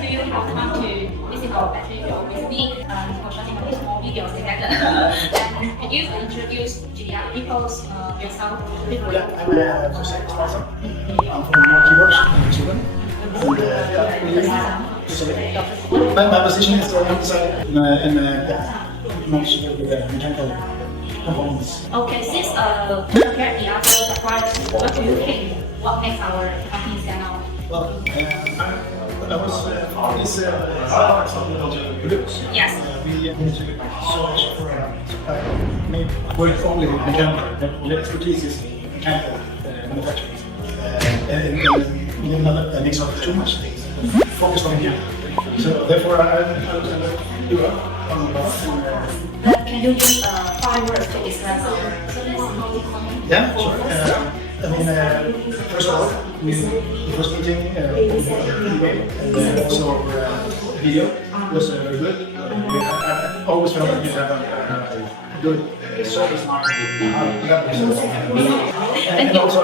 do you have time to visit our factory with me for shooting a small video together? And can you introduce yourself? Yeah, I'm Jose Esparza. I'm from Dongji in Sweden. My position is inside in mostly with mechanical components. Okay, since compared the other suppliers, what do you think? What makes our company stand out? Well, I was this produce. Yes. We need to search for a supplier. Maybe work only with mechanical. The expertise is mechanical manufacturing. And not a mix of too much things. Focus on here. So therefore, I do Can you use 5 words to describe our service? Yeah, sure. I mean, first of all, the first meeting, email, and also video was very good. I always felt that you have a good service and also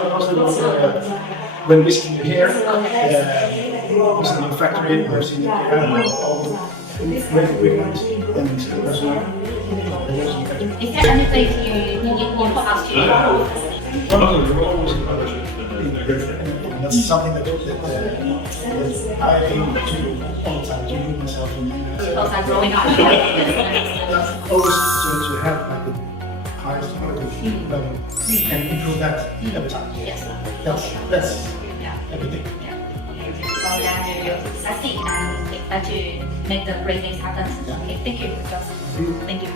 when visiting here, visiting the factory, visiting all great equipment and personnel. Is there anything you need for us to improve? That's something that I aim to do all the time, to improve myself. Because I'm growing up. Always to have like the highest quality level and improve that every time. Yes. That's everything. So then we will succeed and try to make the great things happen. Okay, thank you. Thank you.